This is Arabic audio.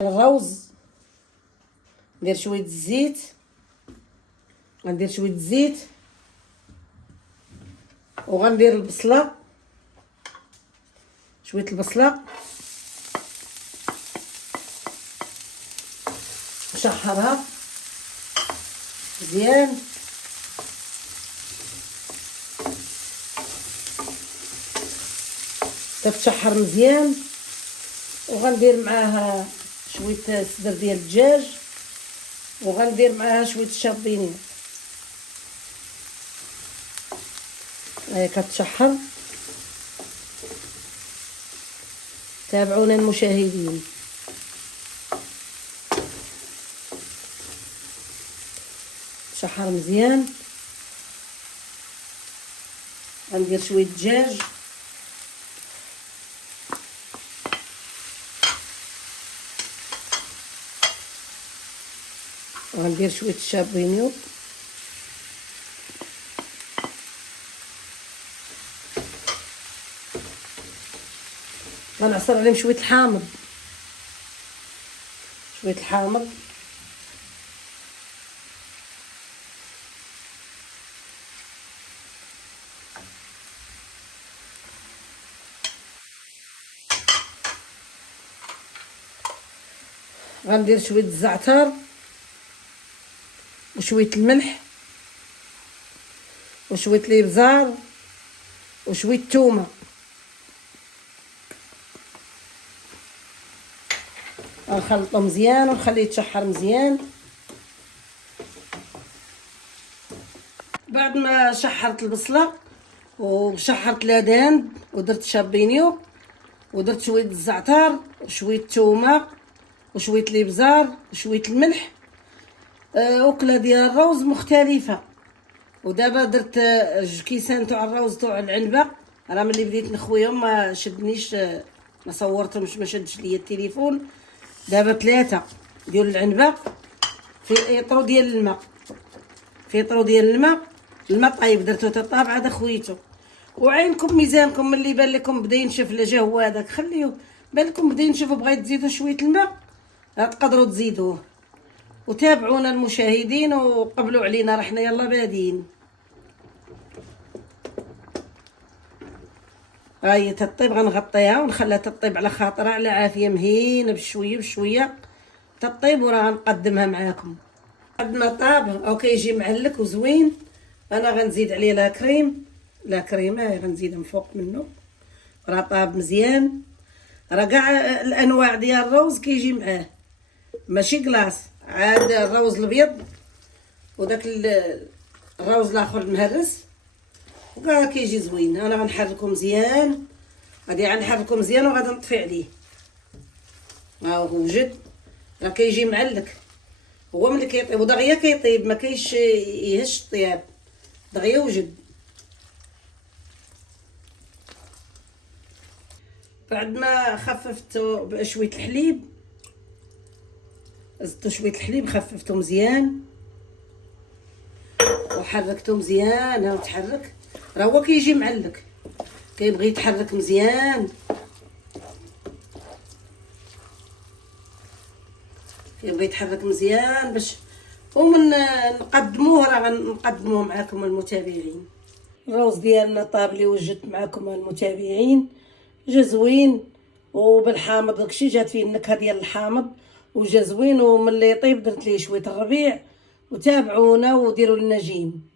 الروز ندير شويه الزيت، غندير شويه الزيت وغندير البصله، شويه البصله نشحرها مزيان. تتشحر مزيان وغندير معاها شويه الصدر ديال الدجاج وغندير معاها شويه الشابيني. هاي كتشحر. تابعونا المشاهدين. تشحر مزيان. غندير شويه الدجاج وغندير شويه الشابينيو غنعصر عليهم شويه الحامض، شويه الحامض غندير شويه الزعتر وشويه الملح وشويه الابزار وشويه الثومه. غنخلطو مزيان ونخليه يتشحر مزيان. بعد ما شحرت البصله وشحرت لادان ودرت شابينيو ودرت شويه الزعتر وشويه الثومه وشويه الابزار وشويه الملح، وكله ديال الروز مختلفه. ودابا درت 2 كيسان تاع الروز تاع العنبه، راه ملي بديت نخويهم ما شدنيش، ما صورتهمش، ما شدش ليا التليفون. دابا 3 ديال العنبه في اطرو ديال الماء، في اطرو ديال الماء طايب درتو تطاب عاد خويتو. وعينكم ميزانكم، ملي بان لكم بدا ينشف لا هو هذاك خليوه، بان لكم بدا ينشف وبغيت تزيدوا شويه الماء تقدروا تزيدوه. وتابعونا المشاهدين وقبلوا علينا، راه حنا يلا بادين. هاهي تطيب، غنغطيها ونخليها تطيب على خاطرها على عافيه مهينه بشويه بشويه تطيب، وراه غنقدمها معاكم. بعد ما طاب او كيجي معلك وزوين انا غنزيد عليه لا كريمه، غنزيدها من فوق منه. راه طاب مزيان، راه كاع الانواع ديال الروز كيجي معاه، ماشي كلاص. عاد الروز الابيض وداك الروز الاخر المهرس وكاع كيجي زوين. انا غنحركو مزيان، غادي غنحركو مزيان وغادي نطفي عليه. ها هو وجد، راه كيجي معلك. هو ملي كيطيب ودغيا كيطيب، ما كاينش يهش الطياب، دغيا وجد. بعد ما خففتو بشويه الحليب، زدتو شويه الحليب خففتو مزيان وحركتو مزيان. ها تحرك، راه هو كيجي معلك، كيبغي يتحرك مزيان، كيبغي يتحرك مزيان باش ومن نقدموه. راه غنقدموه معكم المتابعين. الروز ديالنا طاب لي وجدت معكم المتابعين، جا زوين وبالحامض داكشي، جات فيه النكهه ديال الحامض وجا زوين. وملي يطيب درت ليه شويه الربيع. وتابعونا وديروا لنا جيم.